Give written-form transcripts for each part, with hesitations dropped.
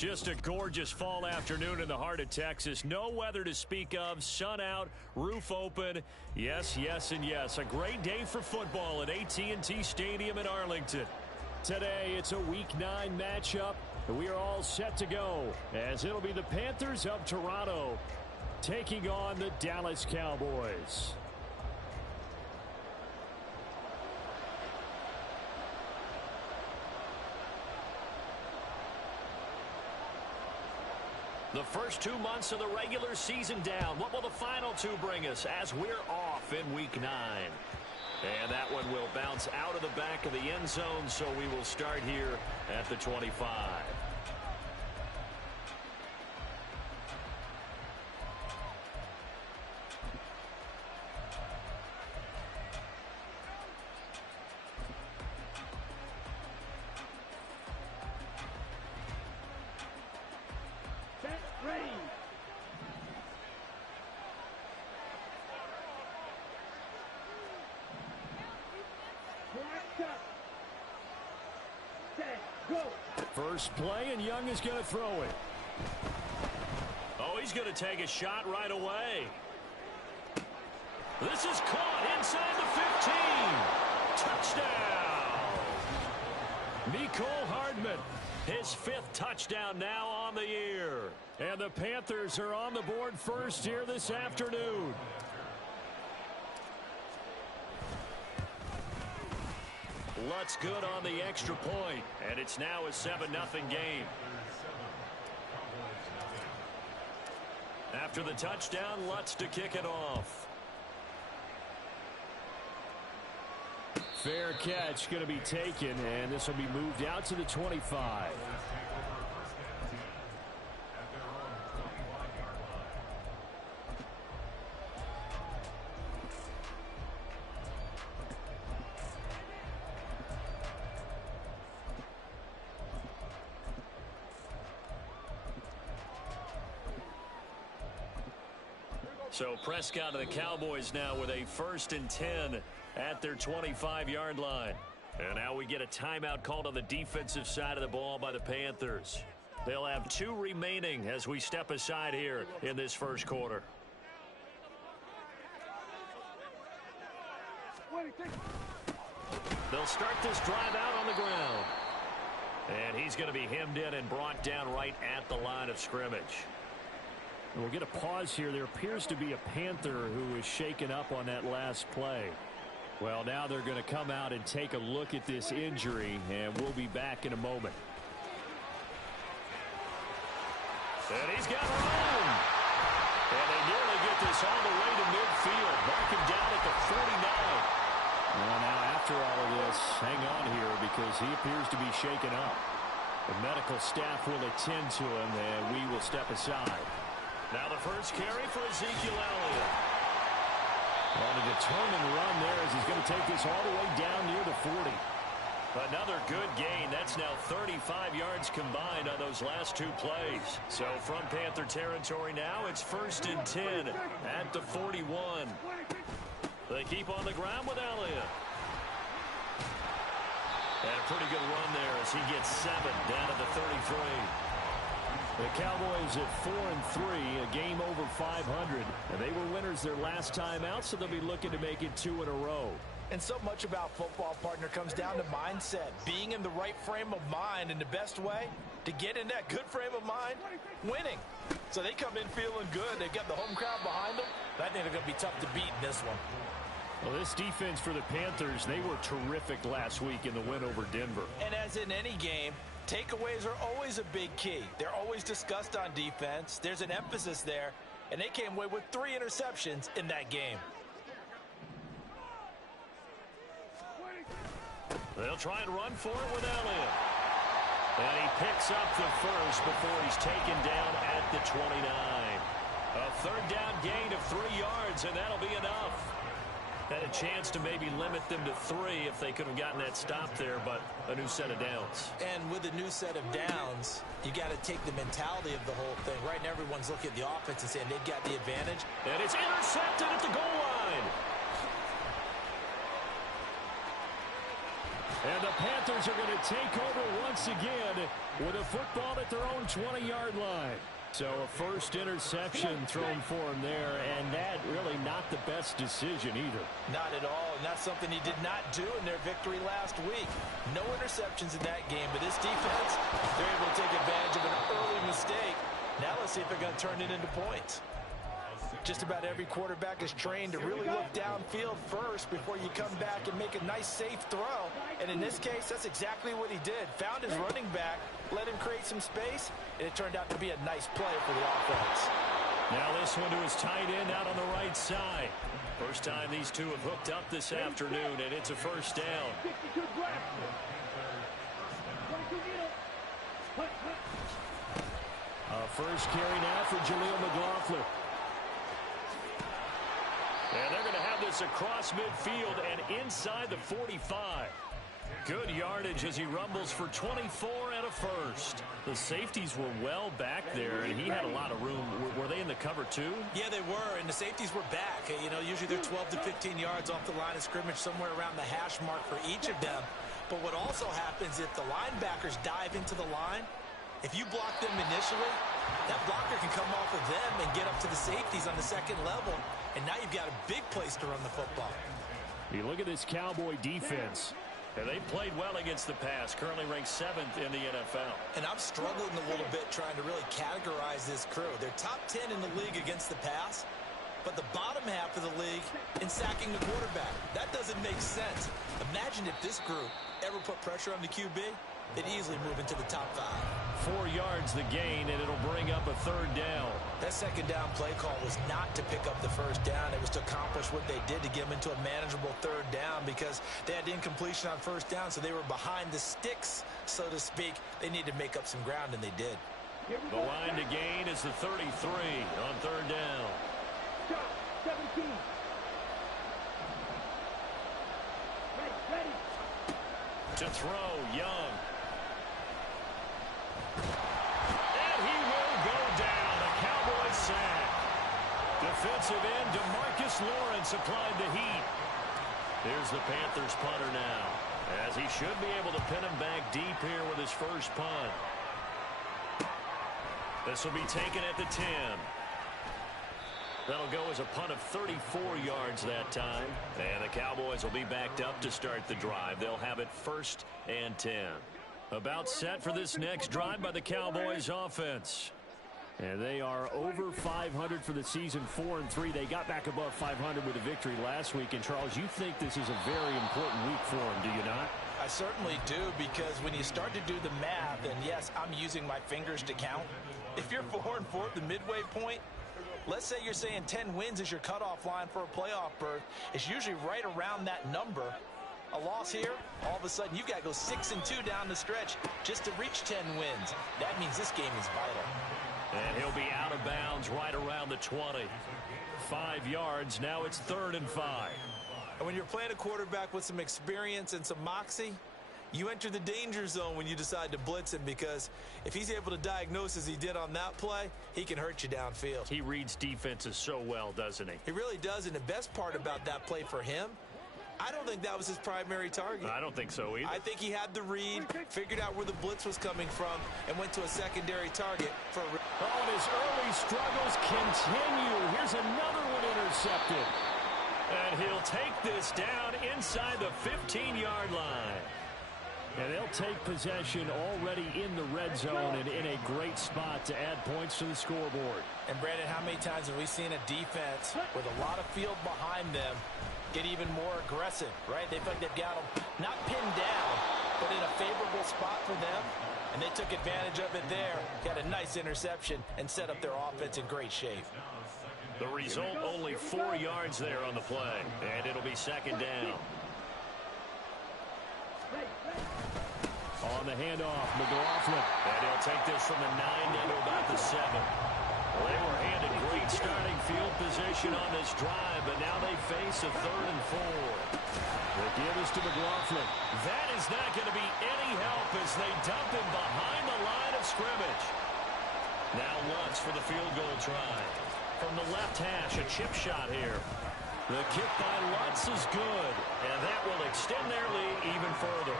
Just a gorgeous fall afternoon in the heart of Texas. No weather to speak of. Sun out, roof open. Yes, yes, and yes. A great day for football at AT&T Stadium in Arlington. Today, it's a Week 9 matchup, and we are all set to go, as it'll be the Panthers of Toronto taking on the Dallas Cowboys. The first 2 months of the regular season down. What will the final 2 bring us as we're off in Week 9? And that one will bounce out of the back of the end zone, so we will start here at the 25. First play, and Young is going to throw it. Oh, he's going to take a shot right away. This is caught inside the 15. Touchdown. Mecole Hardman, his 5th touchdown now on the year. And the Panthers are on the board first here this afternoon. Lutz good on the extra point, and it's now a 7-0 game. After the touchdown, Lutz to kick it off. Fair catch going to be taken, and this will be moved out to the 25. So Prescott and the Cowboys now with a 1st and 10 at their 25-yard line. And now we get a timeout called on the defensive side of the ball by the Panthers. They'll have 2 remaining as we step aside here in this first quarter. They'll start this drive out on the ground. And he's going to be hemmed in and brought down right at the line of scrimmage. We'll get a pause here. There appears to be a Panther who is shaken up on that last play. Well, now they're going to come out and take a look at this injury, and we'll be back in a moment. And he's got room. And they nearly get this all the way to midfield. Mark him down at the 49. Well, now after all of this, hang on here because he appears to be shaken up. The medical staff will attend to him, and we will step aside. Now the first carry for Ezekiel Elliott. On a determined run there as he's going to take this all the way down near the 40. Another good gain. That's now 35 yards combined on those last 2 plays. So from Panther territory now, it's 1st and 10 at the 41. They keep on the ground with Elliott. And a pretty good run there as he gets 7 down to the 33. The Cowboys at 4-3, a game over 500. And they were winners their last time out, so they'll be looking to make it 2 in a row. And so much about football, partner, comes down to mindset. Being in the right frame of mind, and the best way to get in that good frame of mind, winning. So they come in feeling good. They've got the home crowd behind them. I think they're going to be tough to beat in this one. Well, this defense for the Panthers, they were terrific last week in the win over Denver. And as in any game, takeaways are always a big key. They're always discussed on defense. There's an emphasis there, and they came away with 3 interceptions in that game. They'll try and run for it with Elliott. And he picks up the first before he's taken down at the 29. A 3rd down gain of 3 yards, and that'll be enough. Had a chance to maybe limit them to 3 if they could have gotten that stop there, but a new set of downs. And with a new set of downs, you got to take the mentality of the whole thing. Right now, everyone's looking at the offense and saying they've got the advantage. And it's intercepted at the goal line. And the Panthers are going to take over once again with a football at their own 20-yard line. So a first interception thrown for him there, and that really not the best decision either. Not at all, and that's something he did not do in their victory last week. No interceptions in that game, but this defense, they're able to take advantage of an early mistake. Now let's see if they're going to turn it into points. Just about every quarterback is trained to really look downfield first before you come back and make a nice, safe throw. And in this case, that's exactly what he did. Found his running back, let him create some space, and it turned out to be a nice play for the offense. Now this one to his tight end out on the right side. First time these two have hooked up this afternoon, and it's a first down. First carry now for Jaleel McLaughlin. And they're going to have this across midfield and inside the 45. Good yardage as he rumbles for 24 and a first. The safeties were well back there, and he had a lot of room. Were they in the cover too? Yeah, they were, and the safeties were back. You know, usually they're 12 to 15 yards off the line of scrimmage, somewhere around the hash mark for each of them. But what also happens if the linebackers dive into the line, if you block them initially, that blocker can come off of them and get up to the safeties on the second level, and now you've got a big place to run the football. You look at this Cowboy defense. And they played well against the pass, currently ranked 7th in the NFL. And I'm struggling a little bit trying to really categorize this crew. They're top 10 in the league against the pass, but the bottom half of the league in sacking the quarterback. That doesn't make sense. Imagine if this group ever put pressure on the QB, they'd easily move into the top 5. 4 yards the gain, and it'll bring up a third down. That second down play call was not to pick up the first down. It was to accomplish what they did to get them into a manageable third down because they had incompletion on first down, so they were behind the sticks, so to speak. They needed to make up some ground, and they did. The line to gain is the 33 on third down. 17. Ready. To throw, Young. And he will go down. A Cowboy sack. Defensive end DeMarcus Lawrence applied the heat. Here's the Panthers punter now, as he should be able to pin him back deep here with his first punt. This will be taken at the 10. That'll go as a punt of 34 yards that time. And the Cowboys will be backed up to start the drive. They'll have it 1st and 10. About set for this next drive by the Cowboys offense. And they are over 500 for the season, 4-3. They got back above 500 with a victory last week. And, Charles, you think this is a very important week for them, do you not? I certainly do, because when you start to do the math, and yes, I'm using my fingers to count. If you're 4-4 at the midway point, let's say you're saying 10 wins is your cutoff line for a playoff berth. It's usually right around that number. A loss here, all of a sudden you've got to go 6-2 down the stretch just to reach 10 wins. That means this game is vital. And he'll be out of bounds right around the 20. 5 yards. Now it's 3rd and 5. And when you're playing a quarterback with some experience and some moxie, you enter the danger zone when you decide to blitz him, because if he's able to diagnose as he did on that play, he can hurt you downfield. He reads defenses so well, doesn't he? He really does, and the best part about that play for him, I don't think that was his primary target. I don't think so either. I think he had the read, figured out where the blitz was coming from, and went to a secondary target for a... Oh, and his early struggles continue. Here's another one intercepted. And he'll take this down inside the 15-yard line. And they'll take possession already in the red zone and in a great spot to add points to the scoreboard. And, Brandon, how many times have we seen a defense with a lot of field behind them get even more aggressive, right? They feel like they've got them not pinned down, but in a favorable spot for them, and they took advantage of it there. Got a nice interception and set up their offense in great shape. The result, only 4 yards there on the play, and it'll be 2nd down. On the handoff, McLaughlin. And he'll take this from the 9 down to about the 7. Well, they were handed great starting field position on this drive, but now they face a 3rd and 4. The give is to McLaughlin. That is not going to be any help as they dump him behind the line of scrimmage. Now Lutz for the field goal try. From the left hash, a chip shot here. The kick by Lutz is good, and that will extend their lead even further.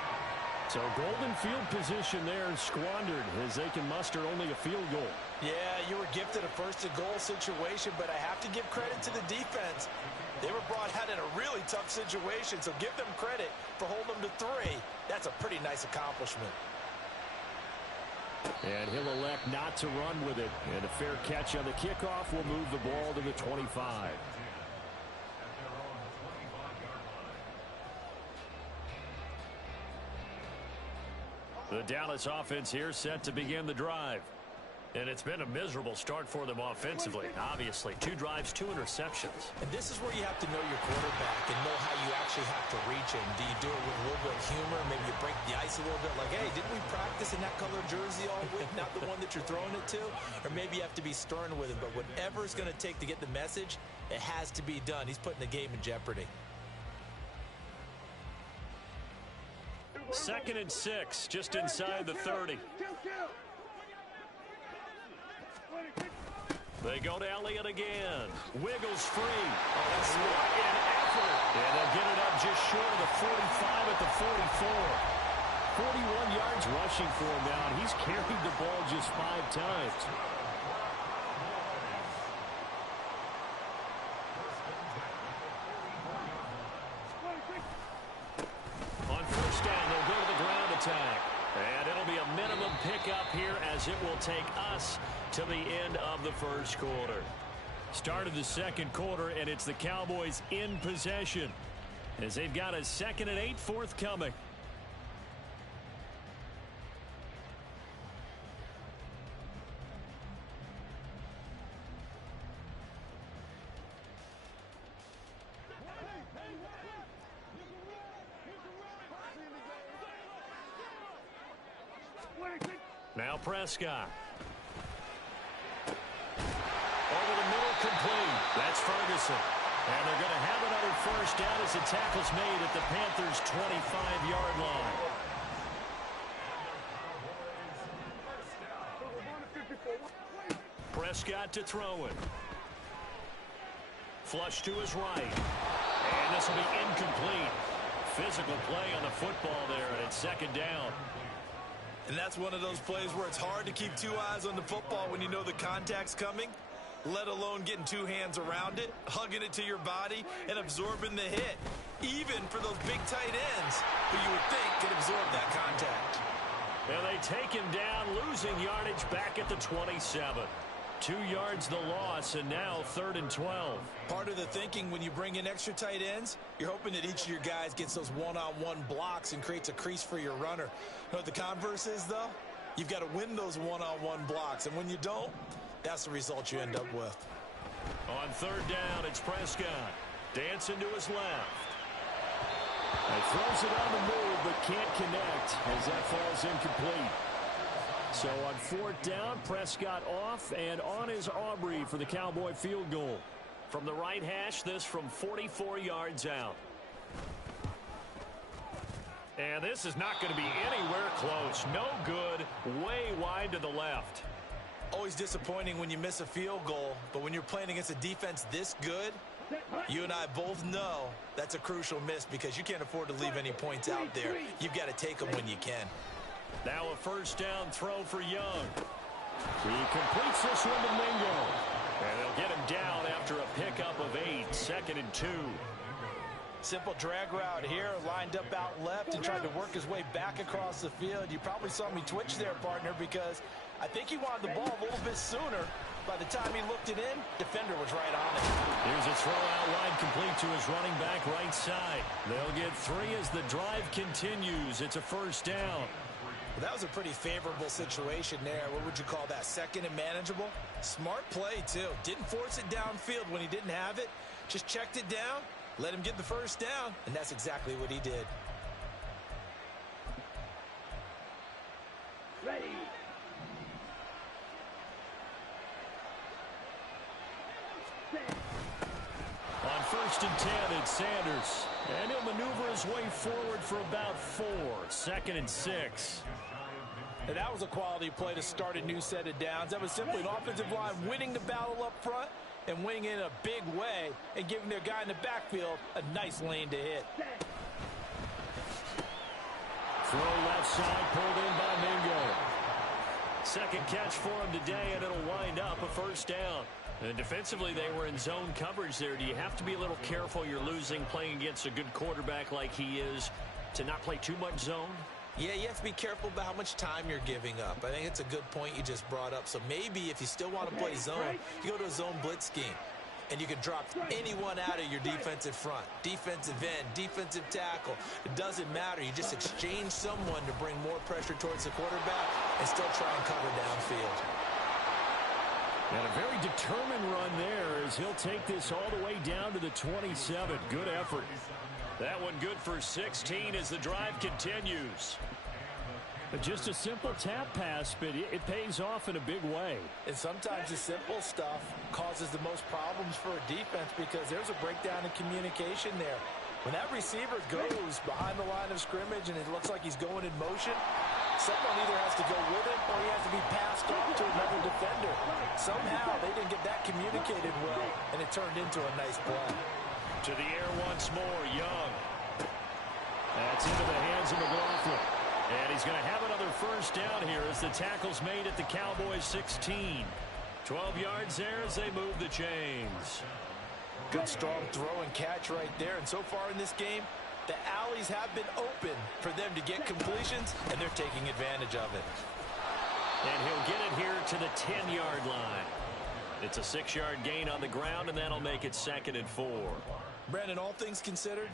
So golden field position there squandered as they can muster only a field goal. Yeah, you were gifted a first-and-goal situation, but I have to give credit to the defense. They were brought out in a really tough situation, so give them credit for holding them to 3. That's a pretty nice accomplishment. And he'll elect not to run with it. And a fair catch on the kickoff will move the ball to the 25. The Dallas offense here set to begin the drive. And it's been a miserable start for them offensively. Obviously, 2 drives, 2 interceptions. And this is where you have to know your quarterback and know how you actually have to reach him. Do you do it with a little bit of humor? Maybe you break the ice a little bit like, hey, didn't we practice in that color jersey all week, not the one that you're throwing it to? Or maybe you have to be stern with him. But whatever it's going to take to get the message, it has to be done. He's putting the game in jeopardy. 2nd and 6, just inside the 30. They go to Elliott again. Wiggles free. What an effort. And they'll get it up just short of the 45 at the 44. 41 yards rushing for him now, and he's carried the ball just 5 times. On first down, they'll go to the ground attack. And it'll be a minimum pickup here as it will take us to the end of the first quarter. Start of the second quarter, and it's the Cowboys in possession as they've got a 2nd and 8 forthcoming. Now Prescott. Over the middle, complete. That's Ferguson. And they're going to have another first down as the tackle's made at the Panthers' 25-yard line. Prescott to throw it. Flush to his right. And this will be incomplete. Physical play on the football there, and it's 2nd down. And that's one of those plays where it's hard to keep 2 eyes on the football when you know the contact's coming, let alone getting 2 hands around it, hugging it to your body, and absorbing the hit, even for those big tight ends who you would think could absorb that contact. And they take him down, losing yardage back at the 27. 2 yards the loss, and now 3rd and 12. Part of the thinking when you bring in extra tight ends, you're hoping that each of your guys gets those one-on-one blocks and creates a crease for your runner. You know what the converse is, though? You've got to win those one-on-one blocks, and when you don't, that's the result you end up with. On 3rd down, it's Prescott. Dancing to his left. He throws it on the move, but can't connect as that falls incomplete. So on 4th down, Prescott off, and on is Aubrey for the Cowboy field goal. From the right hash, this from 44 yards out. And this is not going to be anywhere close. No good, way wide to the left. Always disappointing when you miss a field goal, but when you're playing against a defense this good, you and I both know that's a crucial miss because you can't afford to leave any points out there. You've got to take them when you can. Now a first down throw for Young. He completes this one to Mingo. And they'll get him down after a pickup of 8, 2nd and 2. Simple drag route here, lined up out left and tried to work his way back across the field. You probably saw me twitch there, partner, because I think he wanted the ball a little bit sooner. By the time he looked it in, defender was right on it. Here's a throw out wide complete to his running back right side. They'll get 3 as the drive continues. It's a first down. Well, that was a pretty favorable situation there. What would you call that? 2nd and manageable? Smart play, too. Didn't force it downfield when he didn't have it. Just checked it down, let him get the first down, and that's exactly what he did. Ready. On 1st and 10, it's Sanders. And he'll maneuver his way forward for about 4. 2nd and 6. And that was a quality play to start a new set of downs. That was simply an offensive line winning the battle up front and winning in a big way and giving their guy in the backfield a nice lane to hit. Throw left side, pulled in by Mingo. Second catch for him today, and it'll wind up a first down. And defensively, they were in zone coverage there. Do you have to be a little careful? You're losing playing against a good quarterback like he is to not play too much zone? Yeah, you have to be careful about how much time you're giving up. I think it's a good point you just brought up. So maybe if you still want to play zone, you go to a zone blitz scheme. And you can drop anyone out of your defensive front. Defensive end, defensive tackle. It doesn't matter. You just exchange someone to bring more pressure towards the quarterback and still try and cover downfield. And a very determined run there as he'll take this all the way down to the 27. Good effort. That one good for 16 as the drive continues. Just a simple tap pass, but it pays off in a big way. And sometimes the simple stuff causes the most problems for a defense because there's a breakdown in communication there. When that receiver goes behind the line of scrimmage and it looks like he's going in motion, someone either has to go with it or he has to be passed off to another defender. Somehow they didn't get that communicated well, and it turned into a nice play. To the air once more, Young. That's into the hands of McLaughlin. And he's going to have another first down here as the tackle's made at the Cowboys 16. 12 yards there as they move the chains. Good strong throw and catch right there. And so far in this game, the alleys have been open for them to get completions, and they're taking advantage of it. And he'll get it here to the 10-yard line. It's a 6-yard gain on the ground, and that'll make it 2nd and 4. Brandon, all things considered,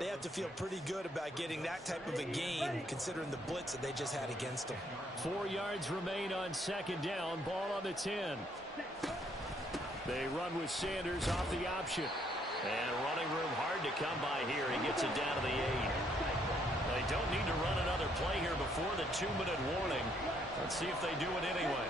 they have to feel pretty good about getting that type of a gain considering the blitz that they just had against them. 4 yards remain on 2nd down. Ball on the 10. They run with Sanders off the option. And running room hard to come by here. He gets it down to the 8. They don't need to run another play here before the 2-minute warning. Let's see if they do it anyway.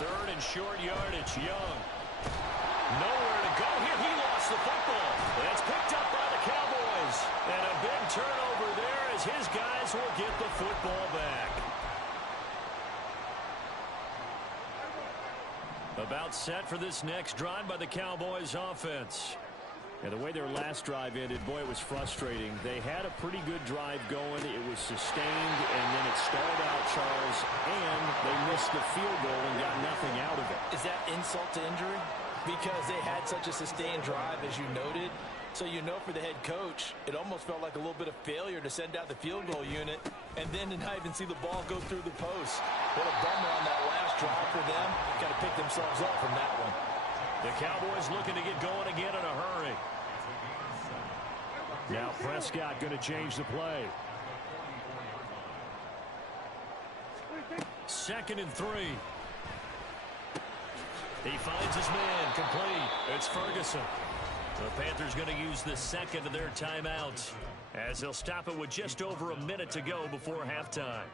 Third and short yardage, Young. Nowhere to go here. He lost the football. It's picked up by the Cowboys. And a big turnover there as his guys will get the football back. About set for this next drive by the Cowboys offense. And the way their last drive ended, boy, it was frustrating. They had a pretty good drive going. It was sustained, and then it stalled out, Charles, and they missed the field goal and got nothing out of it. Is that insult to injury? Because they had such a sustained drive, as you noted. So you know for the head coach, it almost felt like a little bit of failure to send out the field goal unit and then to not even see the ball go through the post. What a bummer on that last drive for them. Got to pick themselves up from that one. The Cowboys looking to get going again in a hurry. Now Prescott going to change the play. 2nd and 3. He finds his man complete. It's Ferguson. The Panthers going to use the second of their timeouts as they'll stop it with just over a minute to go before halftime.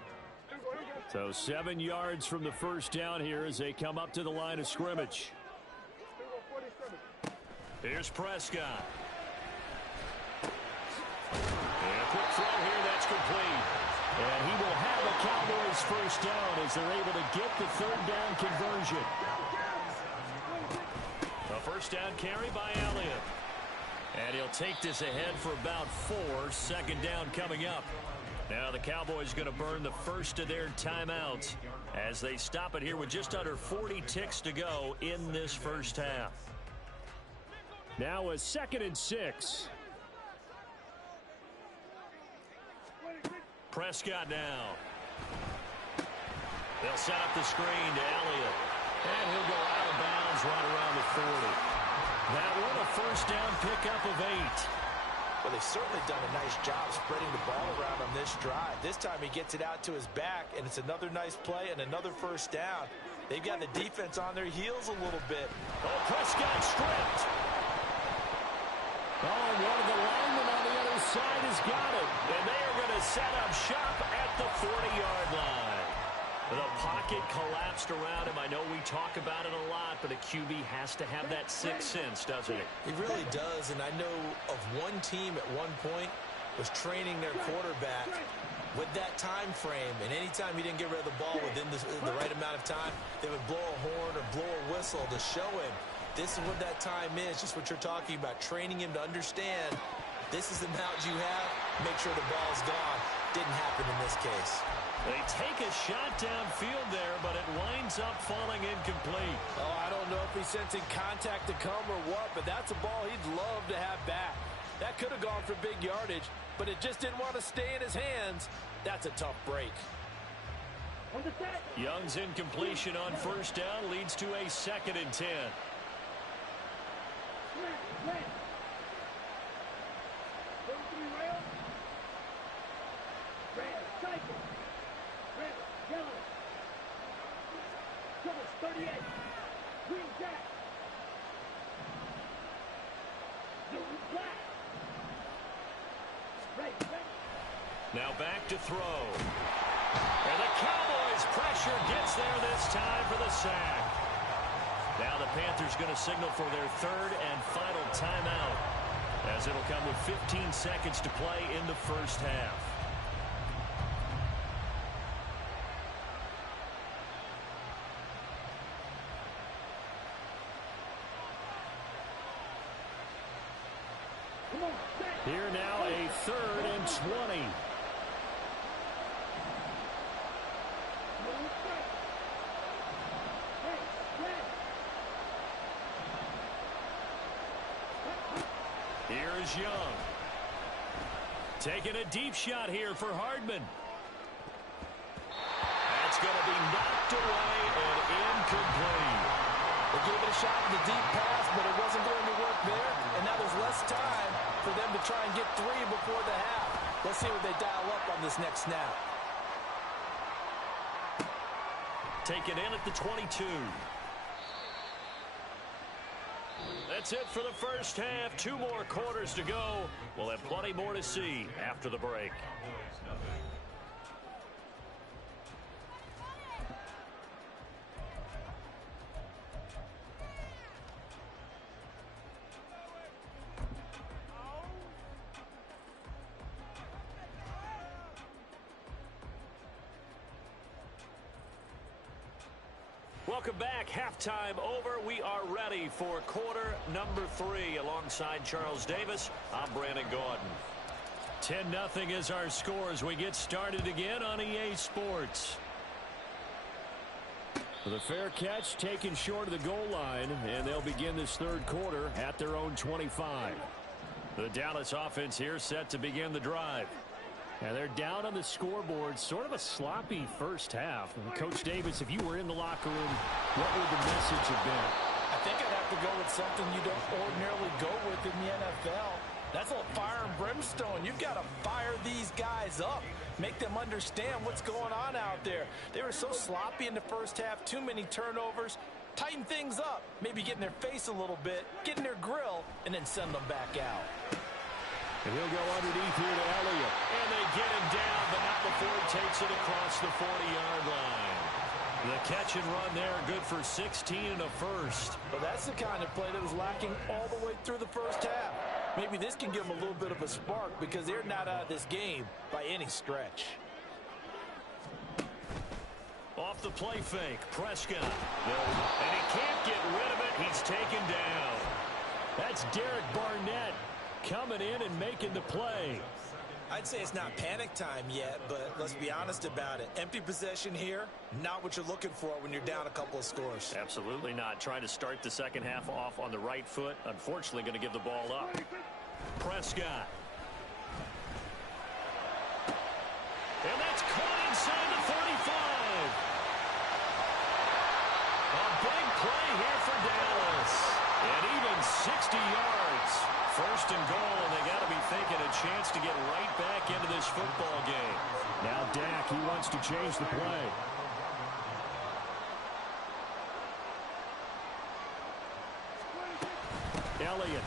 So 7 yards from the first down here as they come up to the line of scrimmage. Here's Prescott. And a quick throw here, that's complete. And he will have a Cowboys first down as they're able to get the 3rd down conversion. A first down carry by Elliott. And he'll take this ahead for about 4. 2nd down coming up. Now the Cowboys going to burn the first of their timeouts as they stop it here with just under 40 ticks to go in this first half. Now a 2nd and 6. Prescott now. They'll set up the screen to Elliott. And he'll go out of bounds right around the 40. That one a first down pickup of 8. Well, they've certainly done a nice job spreading the ball around on this drive. This time he gets it out to his back, and it's another nice play and another first down. They've got the defense on their heels a little bit. Oh, Prescott stripped. Oh, one of the linemen on the other side has got it. And they are going to set up shop at the 40-yard line. The pocket collapsed around him. I know we talk about it a lot, but a QB has to have that sixth sense, doesn't it? He really does, and I know of one team at one point was training their quarterback with that time frame, and anytime he didn't get rid of the ball within the right amount of time, they would blow a horn or blow a whistle to show him this is what that time is, just what you're talking about, training him to understand this is the amount you have, make sure the ball's gone. Didn't happen in this case. They take a shot downfield there, but it winds up falling incomplete. Oh, I don't know if he's sensing contact to come or what, but that's a ball he'd love to have back. That could have gone for big yardage, but it just didn't want to stay in his hands. That's a tough break. Young's incompletion on first down leads to a 2nd and 10. Now back to throw. And the Cowboys' pressure gets there this time for the sack. Now the Panthers going to signal for their 3rd and final timeout, as it'll come with 15 seconds to play in the first half. Here now a 3rd and 20. Here's Young. Taking a deep shot here for Hardman. That's going to be knocked away and incomplete. They gave it a shot with a deep pass, but it wasn't going to work there. And now there's less time for them to try and get 3 before the half. Let's see what they dial up on this next snap. Taken in at the 22. That's it for the first half. 2 more quarters to go. We'll have plenty more to see after the break. Welcome back. Halftime over. We are ready for quarter number 3. Alongside Charles Davis, I'm Brandon Gaudin. 10-0 is our score as we get started again on EA Sports. With a fair catch taken short of the goal line, and they'll begin this 3rd quarter at their own 25. The Dallas offense here set to begin the drive. And they're down on the scoreboard. Sort of a sloppy first half. And Coach Davis, if you were in the locker room, what would the message have been? I think I'd have to go with something you don't ordinarily go with in the NFL. That's a fire and brimstone. You've got to fire these guys up. Make them understand what's going on out there. They were so sloppy in the first half. Too many turnovers. Tighten things up. Maybe get in their face a little bit. Get in their grill. And then send them back out. And he'll go underneath here to Elliott. And they get him down, but not before he takes it across the 40-yard line. The catch and run there, good for 16 and a first. Well, that's the kind of play that was lacking all the way through the first half. Maybe this can give them a little bit of a spark because they're not out of this game by any stretch. Off the play fake, Prescott. And he can't get rid of it. He's taken down. That's Derek Barnett coming in and making the play. I'd say it's not panic time yet, but let's be honest about it. Empty possession here, not what you're looking for when you're down a couple of scores. Absolutely not. Trying to start the second half off on the right foot. Unfortunately, going to give the ball up. Prescott. And that's caught inside the 35. A big play here for Dallas. And even 60 yards. First and goal, and they got to be thinking a chance to get right back into this football game. Now Dak, he wants to change the play. Elliott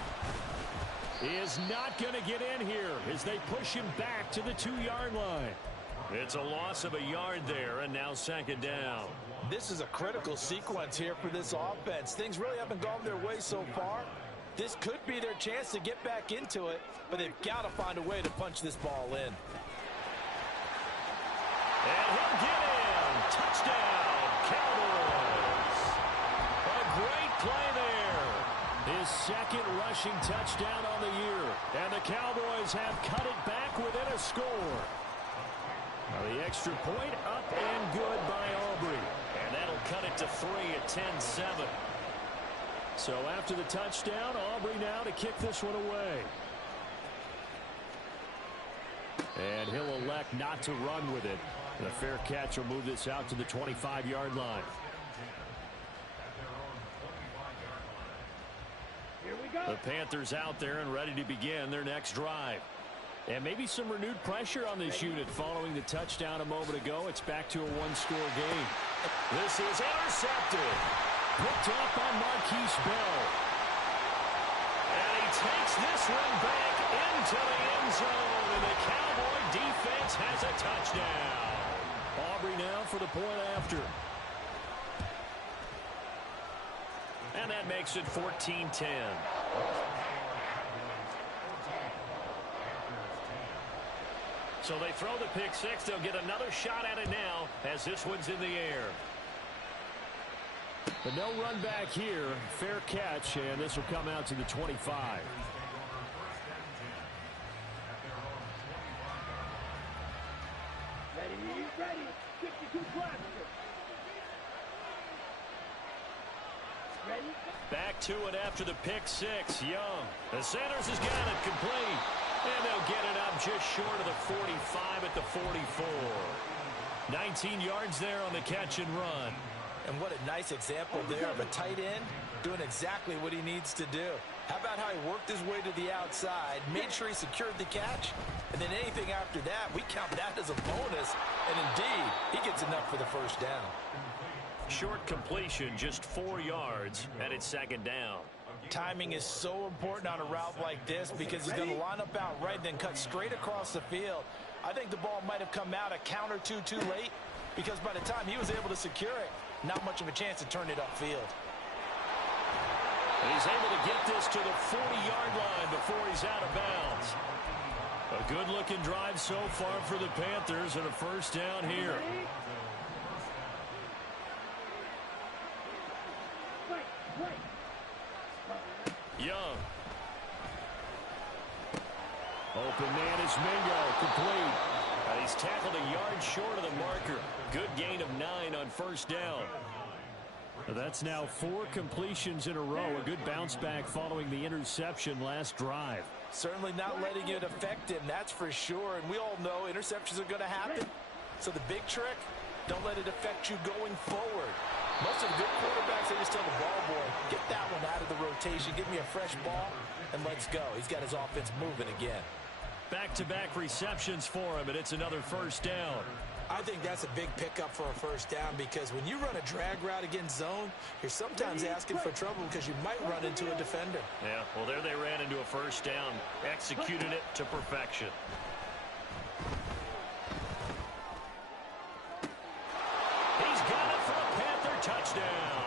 is not going to get in here as they push him back to the 2-yard line. It's a loss of a yard there, and now 2nd down. This is a critical sequence here for this offense. Things really haven't gone their way so far. This could be their chance to get back into it, but they've got to find a way to punch this ball in. And he'll get in. Touchdown, Cowboys. A great play there. His second rushing touchdown on the year. And the Cowboys have cut it back within a score. Now the extra point up and good by Aubrey. And that'll cut it to 3 at 10-7. So after the touchdown, Aubrey now to kick this one away. And he'll elect not to run with it. And a fair catch will move this out to the 25-yard line. Here we go. The Panthers out there and ready to begin their next drive. And maybe some renewed pressure on this unit following the touchdown a moment ago. It's back to a one-score game. This is intercepted. Picked up by Marquise Bell. And he takes this one back into the end zone. And the Cowboy defense has a touchdown. Aubrey now for the point after. And that makes it 14-10. So they throw the pick six. They'll get another shot at it now as this one's in the air. But no run back here. Fair catch, and this will come out to the 25. Ready. 52 plus. Ready. Back to it after the pick six. Young. The Sanders has got it complete. And they'll get it up just short of the 45 at the 44. 19 yards there on the catch and run. And what a nice example there of a tight end doing exactly what he needs to do. How about how he worked his way to the outside, made sure he secured the catch, and then anything after that, we count that as a bonus. And indeed, he gets enough for the first down. Short completion, just 4 yards, and it's second down. Timing is so important on a route like this because he's going to line up out right and then cut straight across the field. I think the ball might have come out a count or two too late because by the time he was able to secure it, not much of a chance to turn it upfield. And he's able to get this to the 40-yard line before he's out of bounds. A good-looking drive so far for the Panthers and a first down here. Young. Open man is Mingo. Complete. And he's tackled a yard short of the marker. Good gain of 9 on first down. That's now 4 completions in a row. A good bounce back following the interception last drive. Certainly not letting it affect him, that's for sure. And we all know interceptions are going to happen. So the big trick, don't let it affect you going forward. Most of the good quarterbacks, they just tell the ball boy, get that one out of the rotation, give me a fresh ball, and let's go. He's got his offense moving again. Back-to-back receptions for him, and it's another first down. I think that's a big pickup for a first down because when you run a drag route against zone, you're sometimes asking for trouble because you might run into a defender. Yeah, well, there they ran into a first down, executed it to perfection. He's got it for a Panther touchdown.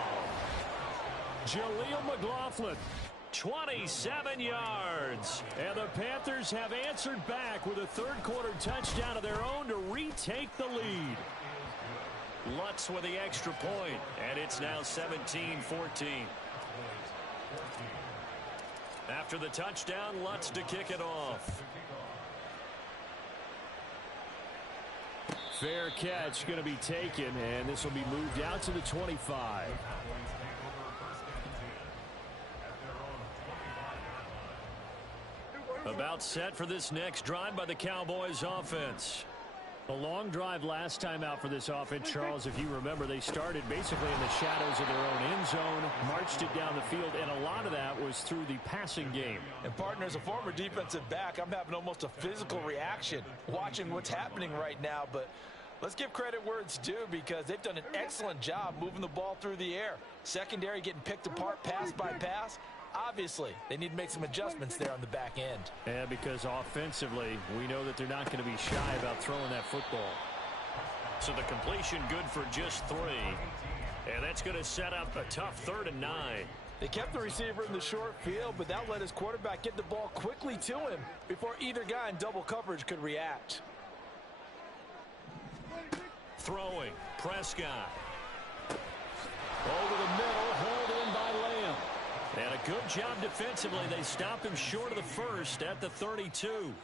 Jaleel McLaughlin, 27 yards. And the Panthers have answered back with a third-quarter touchdown of their own to retake the lead. Lutz with the extra point, and it's now 17-14. After the touchdown, Lutz to kick it off. Fair catch going to be taken, and this will be moved out to the 25. About set for this next drive by the Cowboys offense. A long drive last time out for this offense, Charles. If you remember, they started basically in the shadows of their own end zone, marched it down the field, and a lot of that was through the passing game. And partner, as a former defensive back, I'm having almost a physical reaction watching what's happening right now. But let's give credit where it's due because they've done an excellent job moving the ball through the air. Secondary getting picked apart pass by pass. Obviously, they need to make some adjustments there on the back end. Yeah, because offensively, we know that they're not going to be shy about throwing that football. So the completion good for just 3. And that's going to set up a tough 3rd and 9. They kept the receiver in the short field, but that let his quarterback get the ball quickly to him before either guy in double coverage could react. Throwing, Prescott. Over the middle, hauled in by Lamb. And a good job defensively. They stop him short of the first at the 32.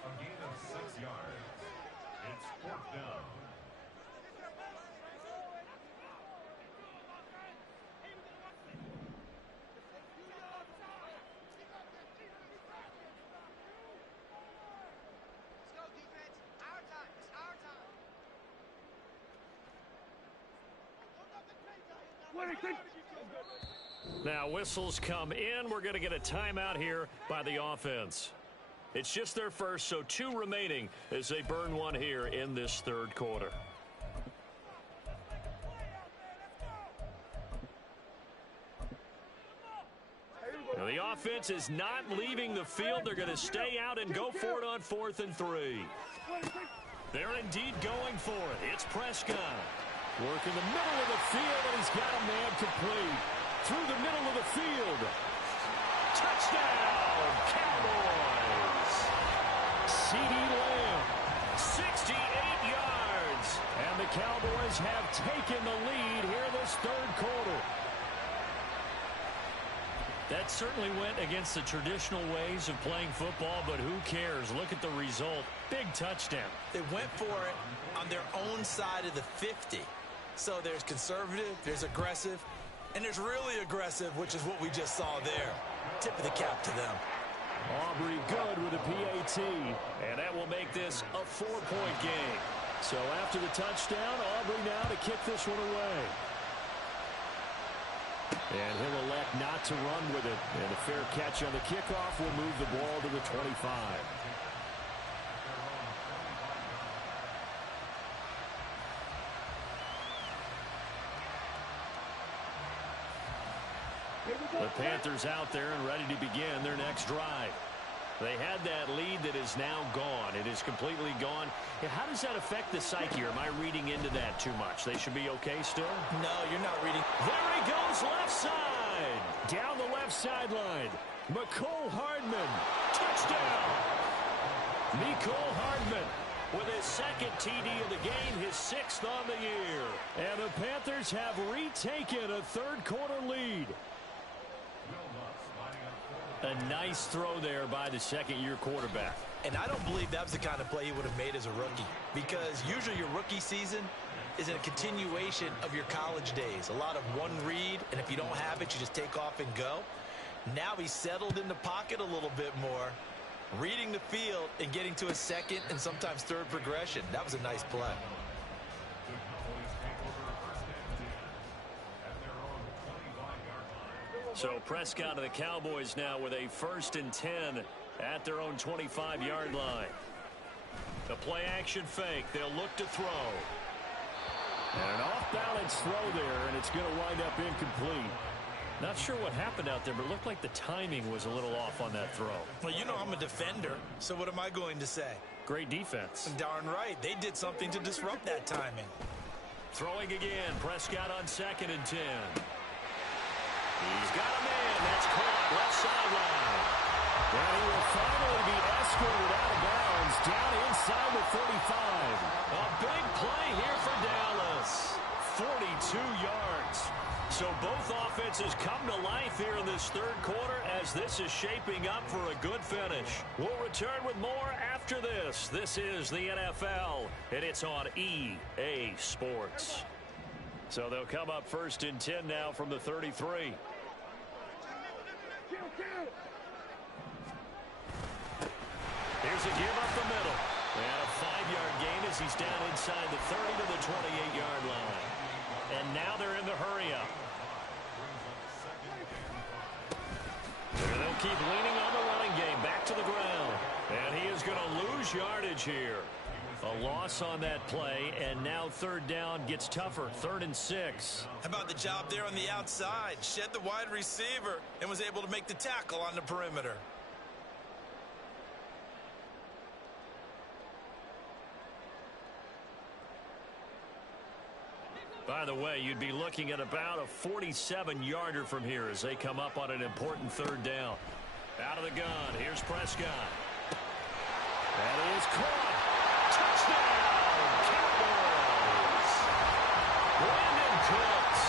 Now whistles come in. We're going to get a timeout here by the offense. It's just their first, so 2 remaining as they burn one here in this third quarter. Now the offense is not leaving the field. They're going to stay out and go for it on 4th and 3. They're indeed going for it. It's Prescott. Working the middle of the field, and he's got a man complete. Through the middle of the field. Touchdown, Cowboys. CeeDee Lamb, 68 yards. And the Cowboys have taken the lead here this third quarter. That certainly went against the traditional ways of playing football, but who cares? Look at the result. Big touchdown. They went for it on their own side of the 50. So there's conservative, there's aggressive, and there's really aggressive, which is what we just saw there. Tip of the cap to them. Aubrey good with a PAT, and that will make this a 4-point game. So after the touchdown, Aubrey now to kick this one away. And he'll elect not to run with it. And a fair catch on the kickoff will move the ball to the 25. The Panthers out there and ready to begin their next drive. They had that lead that is now gone. It is completely gone. How does that affect the psyche? Or am I reading into that too much? They should be okay still? No, you're not reading. There he goes, left side. Down the left sideline. Mecole Hardman. Touchdown. Mecole Hardman with his second TD of the game, his 6th on the year. And the Panthers have retaken a third quarter lead. A nice throw there by the second-year quarterback. And I don't believe that was the kind of play he would have made as a rookie. Because usually your rookie season is a continuation of your college days. A lot of one read, and if you don't have it, you just take off and go. Now he's settled in the pocket a little bit more, reading the field and getting to a second and sometimes third progression. That was a nice play. So Prescott of the Cowboys now with a 1st and 10 at their own 25-yard line. The play-action fake. They'll look to throw. And an off-balance throw there, and it's going to wind up incomplete. Not sure what happened out there, but it looked like the timing was a little off on that throw. Well, you know I'm a defender, so what am I going to say? Great defense. Darn right. They did something to disrupt that timing. Throwing again. Prescott on 2nd and 10. He's got a man. That's caught. Left sideline. And he will finally be escorted out of bounds down inside the 35. A big play here for Dallas. 42 yards. So both offenses come to life here in this third quarter as this is shaping up for a good finish. We'll return with more after this. This is the NFL, and it's on EA Sports. So they'll come up 1st and 10 now from the 33. Here's a give up the middle. And a 5-yard gain as he's down inside the 30 to the 28-yard line. And now they're in the hurry-up. They'll keep leaning on the running game. Back to the ground. And he is going to lose yardage here. A loss on that play, and now 3rd down gets tougher. 3rd and 6. How about the job there on the outside? Shed the wide receiver and was able to make the tackle on the perimeter. By the way, you'd be looking at about a 47-yarder from here as they come up on an important 3rd down. Out of the gun, here's Prescott. That is caught. Touchdown, Cowboys. Brandon Cooks,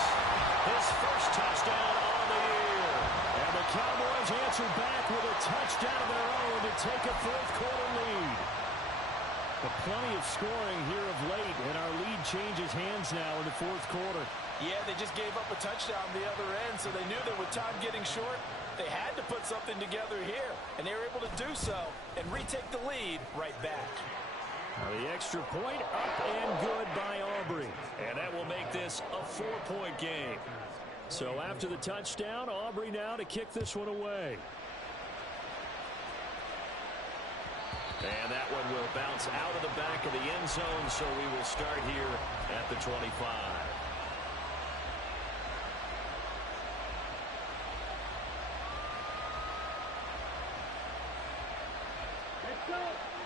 his first touchdown on the year. And the Cowboys answer back with a touchdown of their own to take a fourth-quarter lead. But plenty of scoring here of late, and our lead changes hands now in the fourth quarter. Yeah, they just gave up a touchdown on the other end, so they knew that with time getting short, they had to put something together here. And they were able to do so and retake the lead right back. Now the extra point up and good by Aubrey. And that will make this a 4-point game. So after the touchdown, Aubrey now to kick this one away. And that one will bounce out of the back of the end zone, so we will start here at the 25.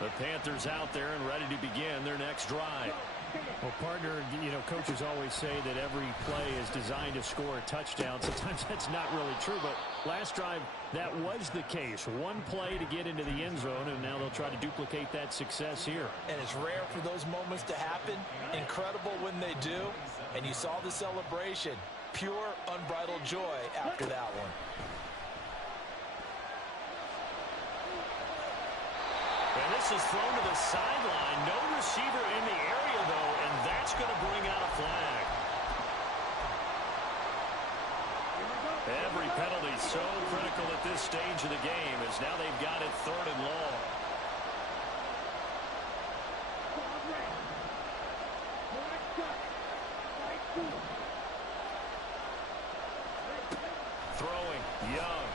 The Panthers out there and ready to begin their next drive. Well, partner, you know, coaches always say that every play is designed to score a touchdown. Sometimes that's not really true, but last drive, that was the case. One play to get into the end zone, and now they'll try to duplicate that success here. And it's rare for those moments to happen. Incredible when they do. And you saw the celebration. Pure, unbridled joy after that one. And this is thrown to the sideline. No receiver in the area, though, and that's going to bring out a flag. Every penalty so critical at this stage of the game, as now they've got it 3rd and long. Throwing, Young.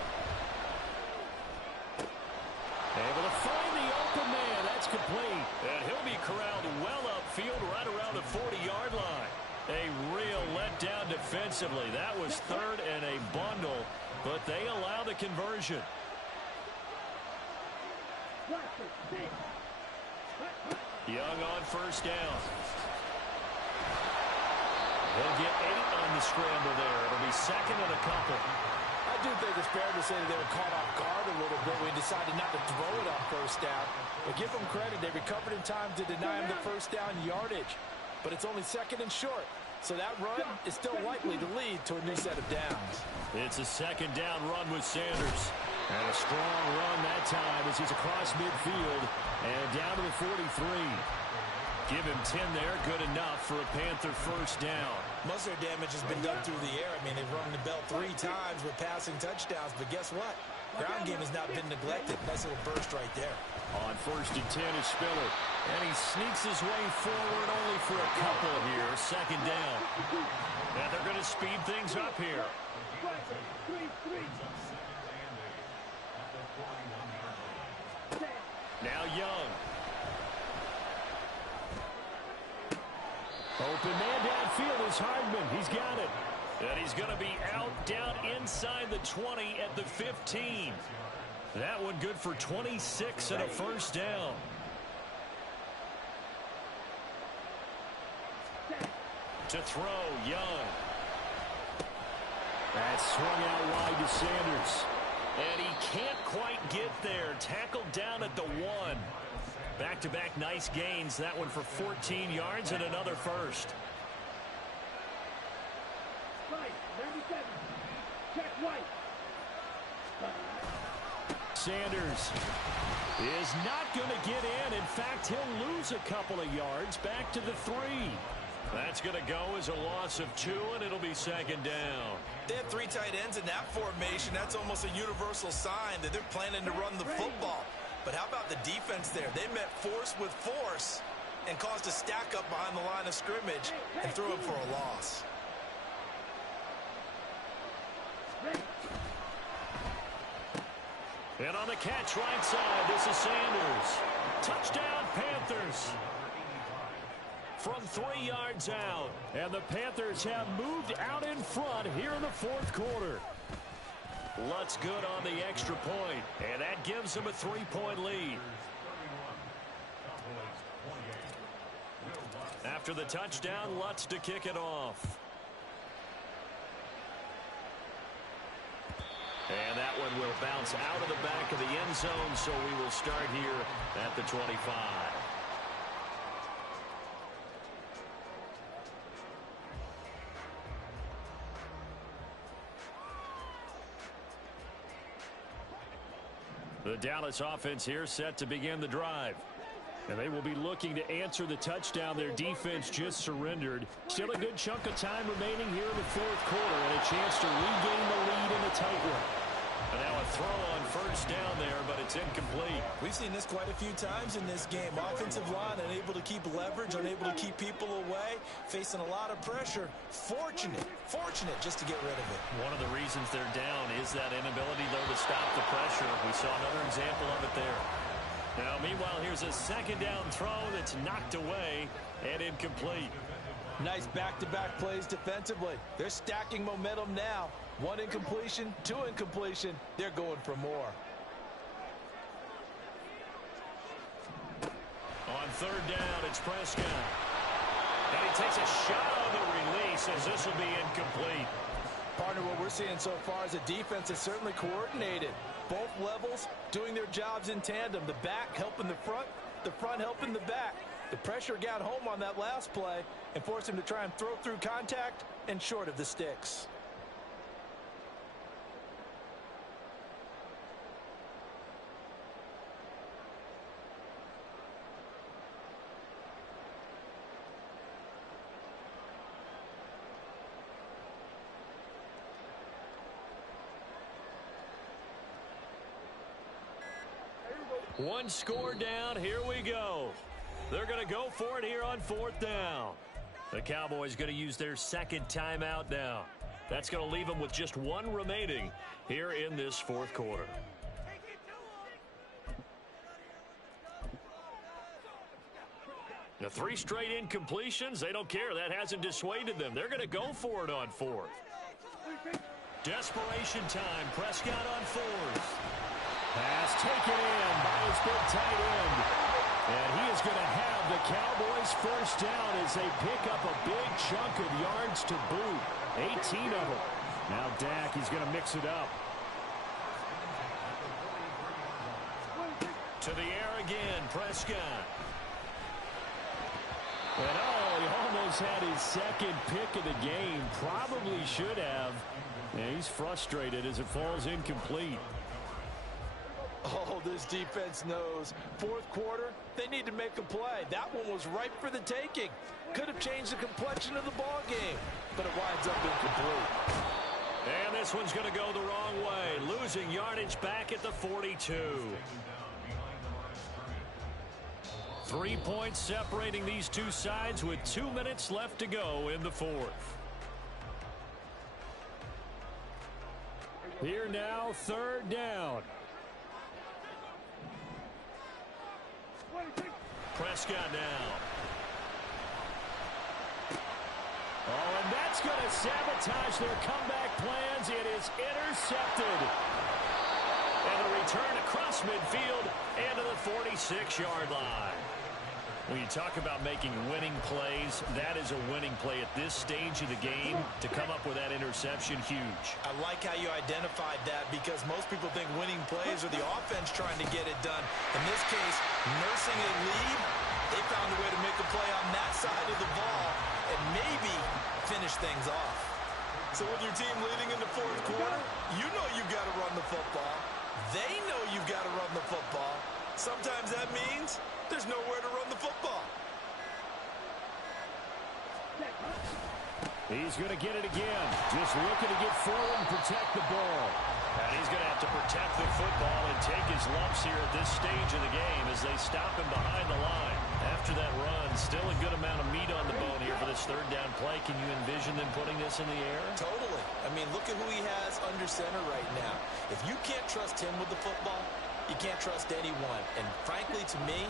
Able to find the open man. That's complete. And he'll be corralled well upfield right around the 40-yard line. A real letdown defensively. That was 3rd and a bundle, but they allow the conversion. Young on 1st down. He'll get 8 on the scramble there. It'll be 2nd and a couple. I do think it's fair to say that they were caught off guard a little bit when we decided not to throw it on 1st down. But give them credit. They recovered in time to deny him the 1st down yardage. But it's only 2nd and short. So that run is still likely to lead to a new set of downs. It's a 2nd down run with Sanders. And a strong run that time as he's across midfield and down to the 43. Give him 10 there. Good enough for a Panther 1st down. Most of their damage has been done through the air. I mean, they've rung the bell 3 times with passing touchdowns. But guess what? Ground game has not been neglected. Nice little burst right there. On 1st and 10 is Spiller. And he sneaks his way forward only for a couple here. 2nd down. And they're going to speed things up here. Now Young. Open man downfield is Hardman. He's got it. And he's going to be out down inside the 20 at the 15. That one good for 26 and a 1st down. To throw, Young. That's swung out wide to Sanders. And he can't quite get there. Tackled down at the 1. Back-to-back nice gains. That one for 14 yards and another 1st. Sanders is not going to get in. In fact, he'll lose a couple of yards back to the 3. That's going to go as a loss of 2, and it'll be 2nd down. They had 3 tight ends in that formation. That's almost a universal sign that they're planning to run the football. But how about the defense there? They met force with force and caused a stack up behind the line of scrimmage and threw him for a loss. And on the catch right side, this is Sanders. Touchdown, Panthers. From 3 yards out. And the Panthers have moved out in front here in the 4th quarter. Lutz good on the extra point, and that gives them a 3-point lead. After the touchdown, Lutz to kick it off. And that one will bounce out of the back of the end zone, so we will start here at the 25. The Dallas offense here set to begin the drive. And they will be looking to answer the touchdown their defense just surrendered. Still a good chunk of time remaining here in the fourth quarter and a chance to regain the lead in the tight one. And now a throw on first down there, but it's incomplete. We've seen this quite a few times in this game. Offensive line unable to keep leverage, unable to keep people away, facing a lot of pressure. Fortunate just to get rid of it. One of the reasons they're down is that inability, though, to stop the pressure. We saw another example of it there. Now, meanwhile, here's a second down throw that's knocked away and incomplete. Nice back-to-back plays defensively. They're stacking momentum now. 1 incompletion, 2 incompletion. They're going for more. On third down, it's Prescott. And he takes a shot on the release as this will be incomplete. Partner, what we're seeing so far is a defense is certainly coordinated. Both levels doing their jobs in tandem. The back helping the front helping the back. The pressure got home on that last play and forced him to try and throw through contact and short of the sticks. One score down. Here we go. They're going to go for it here on fourth down. The Cowboys going to use their second timeout now. That's going to leave them with just 1 remaining here in this fourth quarter. The 3 straight incompletions, they don't care. That hasn't dissuaded them. They're going to go for it on fourth. Desperation time. Prescott on fourth. Pass taken in by his big tight end. And he is going to have the Cowboys first down as they pick up a big chunk of yards to boot. 18 of them. Now Dak, he's going to mix it up. To the air again, Prescott. And he almost had his second pick of the game. Probably should have. And he's frustrated as it falls incomplete. Oh, this defense knows. Fourth quarter, they need to make a play. That one was ripe for the taking. Could have changed the complexion of the ball game, but it winds up incomplete. And this one's going to go the wrong way, losing yardage back at the 42. 3 points separating these two sides with 2 minutes left to go in the fourth. Here now, third down. Prescott now. Oh, and that's going to sabotage their comeback plans. It is intercepted. And a return across midfield and to the 46-yard line. When you talk about making winning plays, that is a winning play at this stage of the game. To come up with that interception, huge. I like how you identified that because most people think winning plays are the offense trying to get it done. In this case, nursing a lead, they found a way to make a play on that side of the ball and maybe finish things off. So with your team leading in the fourth quarter, you know you've got to run the football. They know you've got to run the football. Sometimes that means there's nowhere to run the football. He's going to get it again. Just looking to get forward and protect the ball. And he's going to have to protect the football and take his lumps here at this stage of the game as they stop him behind the line. After that run, still a good amount of meat on the bone here for this third down play. Can you envision them putting this in the air? Totally. I mean, look at who he has under center right now. If you can't trust him with the football, you can't trust anyone. And frankly, to me,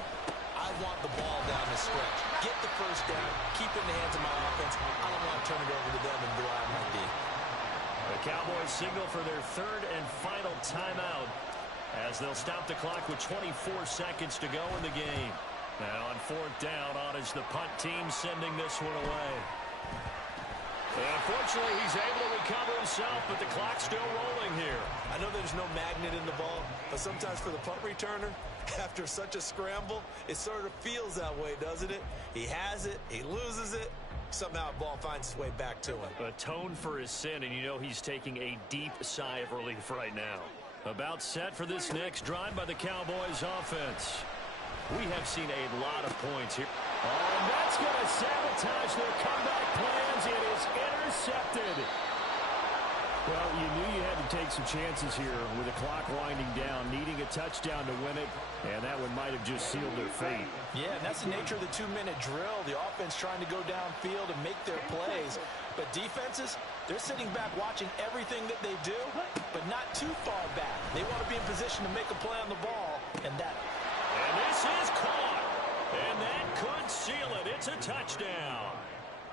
I want the ball down the stretch. Get the first down. Keep it in the hands of my offense. I don't want to turn it over to them and rely on my D. The Cowboys signal for their third and final timeout as they'll stop the clock with 24 seconds to go in the game. Now on fourth down, on is the punt team sending this one away. And unfortunately, he's able to recover himself, but the clock's still rolling here. I know there's no magnet in the ball, but sometimes for the punt returner, after such a scramble, it sort of feels that way, doesn't it? He has it, he loses it, somehow the ball finds its way back to him. Atone for his sin, and you know he's taking a deep sigh of relief right now. About set for this next drive by the Cowboys offense. We have seen a lot of points here. Oh, and that's going to sabotage their comeback plans. It is intercepted. Well, you knew you had to take some chances here with the clock winding down, needing a touchdown to win it, and that one might have just sealed their fate. Yeah, and that's the nature of the 2-minute drill. The offense trying to go downfield and make their plays. But defenses, they're sitting back watching everything that they do, but not too far back. They want to be in position to make a play on the ball, and this is caught, and that could seal it. It's a touchdown.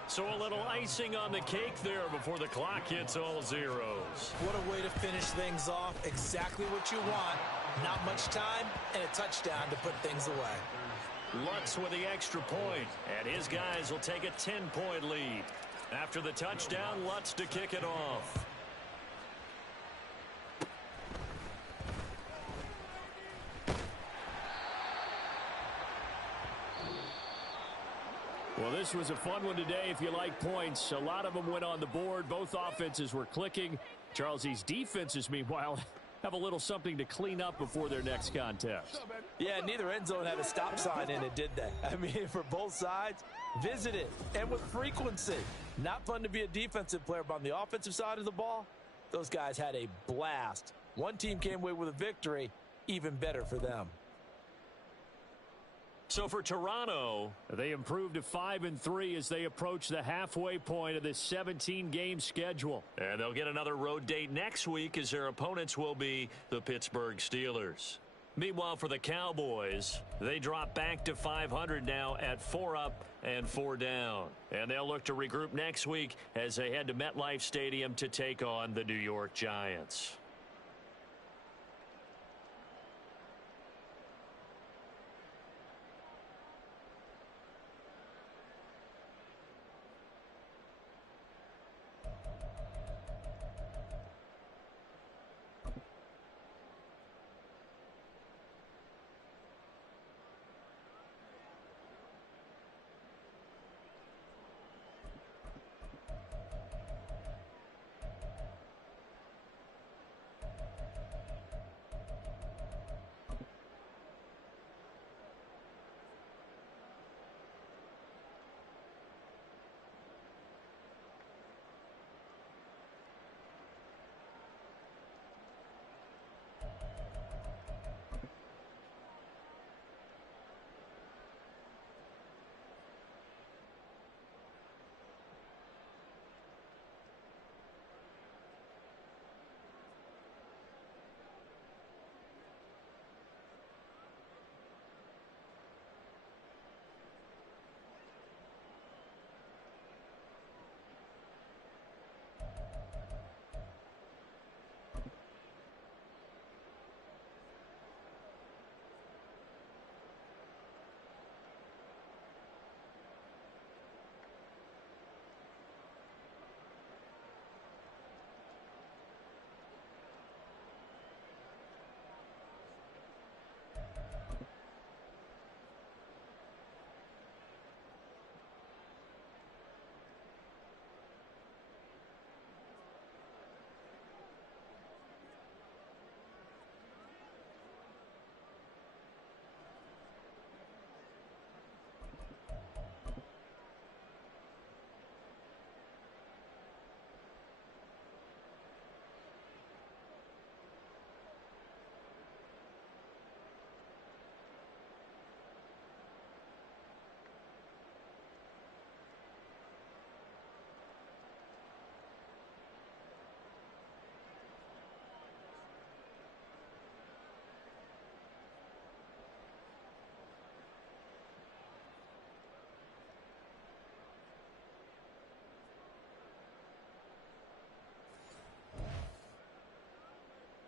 So a little icing on the cake there before the clock hits all zeros. What a way to finish things off. Exactly what you want. Not much time and a touchdown to put things away. Lutz with the extra point, and his guys will take a 10-point lead. After the touchdown, Lutz to kick it off. Well, this was a fun one today if you like points. A lot of them went on the board. Both offenses were clicking. Charles, these defenses, meanwhile, have a little something to clean up before their next contest. Yeah, neither end zone had a stop sign in it, did they? I mean, for both sides, visit it, and with frequency. Not fun to be a defensive player, but on the offensive side of the ball, those guys had a blast. One team came away with a victory, even better for them. So for Toronto, they improved to 5-3 as they approach the halfway point of this 17-game schedule. And they'll get another road date next week as their opponents will be the Pittsburgh Steelers. Meanwhile, for the Cowboys, they drop back to 500 now at 4 up and 4 down. And they'll look to regroup next week as they head to MetLife Stadium to take on the New York Giants.